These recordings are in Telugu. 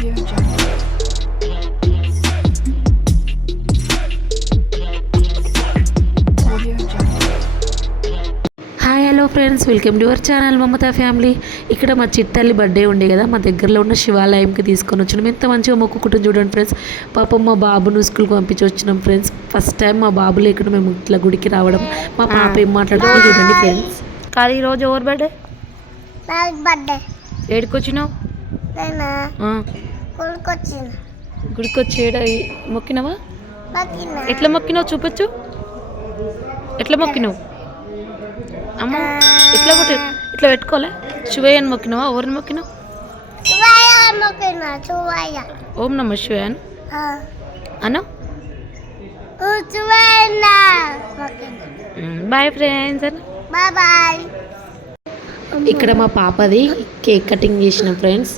Audio Jungle. Audio Jungle. Hi hello friends, welcome to our channel Mamata family. ఇక్కడ మా చిట్టల్లి బర్త్డే ఉండే కదా, మా దగ్గరలో ఉన్న శివాలయంకి తీసుకొని వచ్చినాం. ఎంత మంచిగా మొక్కుకుంటుంది చూడండి ఫ్రెండ్స్. పాపం మా బాబును స్కూల్కి పంపించి వచ్చినాం ఫ్రెండ్స్. ఫస్ట్ టైం మా బాబు లేకుండా మేము ఇట్లా గుడికి రావడం. మా పాప ఏం మాట్లాడుతుందో చూడండి ఫ్రెండ్స్. కాదు ఈరోజు ఎవరు బర్త్డే? బర్త్డే ఏడికి వచ్చినావు? గుడికి వచ్చి మొక్కినావా? ఎట్లా మొక్కినావు చూపించు. ఎట్లా మొక్కినావు అమ్మ? ఇట్లా పెట్టుకోలే. శివయ్యని మొక్కినావా? ఎవరిని మొక్కినావు? ఓం నమ శివాయ అను. బాయ్ ఫ్రెండ్స్ అను. ఇక్కడ మా పాపది కేక్ కటింగ్ చేసినాం ఫ్రెండ్స్.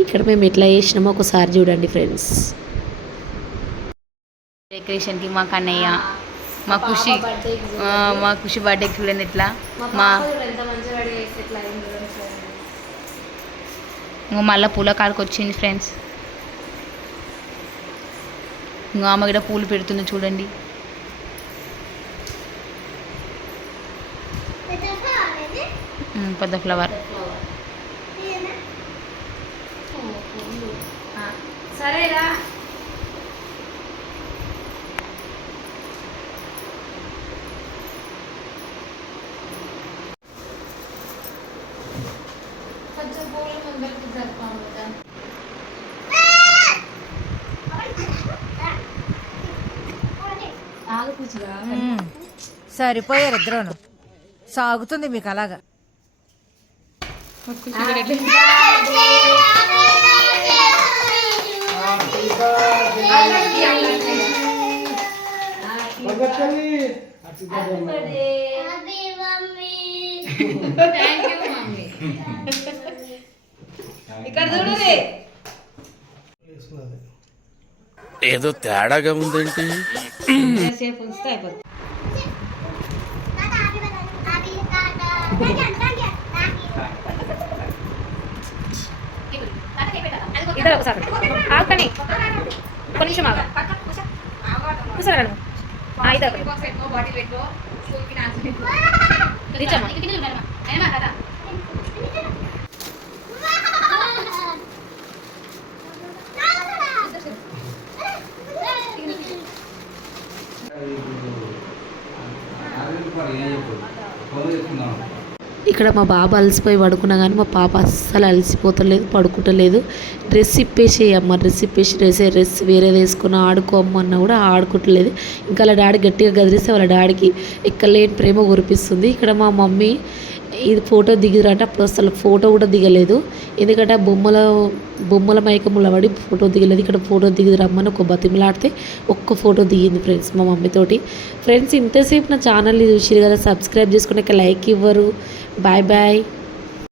ఇక్కడ మేము ఎట్లా చేసినామో ఒకసారి చూడండి ఫ్రెండ్స్. డెకరేషన్కి మా కన్నయ్య, మా ఖుషి బర్త్డేకి చూడండి ఎట్లా. మళ్ళీ పూల కాడికి వచ్చింది ఫ్రెండ్స్. ఇంకా ఆమె కూడా పూలు పెడుతుంది చూడండి. పెద్ద ఫ్లవర్. సరేరా. సరిపోయారు ఇద్దరును. సాగుతుంది మీకు అలాగా. ఏదో తేడాగా ఉందేంటి? ఇద్దరు ఒకసారి ఆగని కొంచెం ఆగ కూర్చోరా. ఇద్దరు ఇక్కడ మా బాబు అలసిపోయి పడుకున్నా కానీ మా పాప అస్సలు అలసిపోతలేదు, పడుకుంటలేదు. డ్రెస్ ఇప్పేసి అమ్మ, డ్రెస్ ఇప్పేసి డ్రెస్ వేరే వేసుకుని ఆడుకోమన్నా కూడా ఆడుకుంటలేదు. ఇంకా వాళ్ళ డాడీ గట్టిగా గదిరిస్తే వాళ్ళ డాడీకి ఎక్కలేని ప్రేమ కురిపిస్తుంది. ఇక్కడ మా మమ్మీ ఇది ఫోటో దిగిరంటే అప్పుడు అసలు ఫోటో కూడా దిగలేదు. ఎందుకంటే బొమ్మల మైకముల పడి ఫోటో దిగలేదు. ఇక్కడ ఫోటో దిగి రమ్మని ఒక బతిమలాడితే ఒక్క ఫోటో దిగింది ఫ్రెండ్స్ మా మమ్మీతోటి. ఫ్రెండ్స్ ఇంతసేపు నా ఛానల్ని చూసిరు కదా, సబ్స్క్రైబ్ చేసుకున్నాక లైక్ ఇవ్వరు. Bye bye.